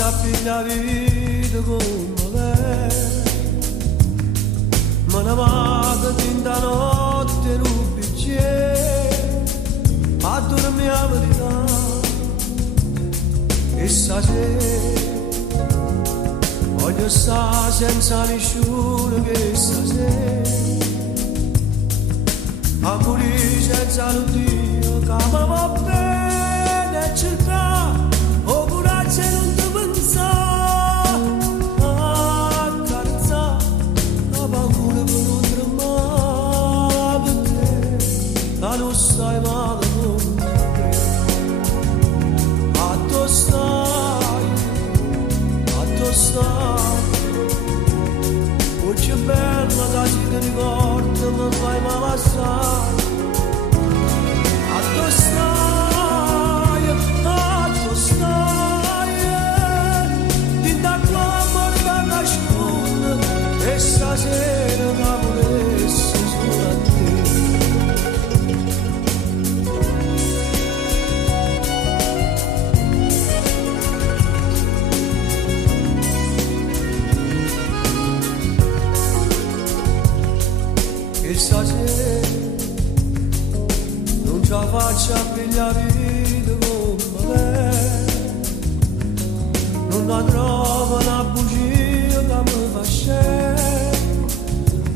faccia piglia vita come lei, ma ne vado in da notte in un bicchiere a dormire la verità e stasera voglio stare senza nessuno che stasera a morire senza l'oddio che mi va bene cercare o coraggio non ti pensare a carezzare la paura per non tremare per te ma non stai male con me a tu stai Voce bella che si ti ricorda mi fai male assai a tu stai ti dà tua morta nasconda e stasera che volessi solo a te e stasera non ce la faccio a pigliare vita come lei non la trovo una bugia che mi fa scendere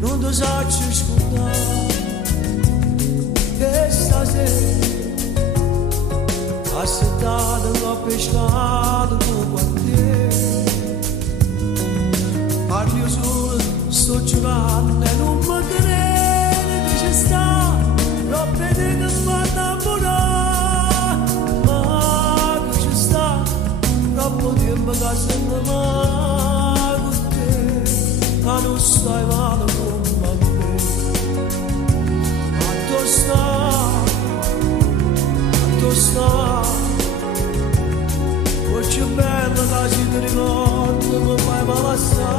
non ti saccio scordare e stasera aspettato che ho pescato nel quartiere parlo solo sto giocando e non mi crede che ci sta troppe te che fa innamorare ma che ci sta troppo tempo che sento male con te ma non stai male come me ma tu stai voce bella che si ti ricorda mi fai male assai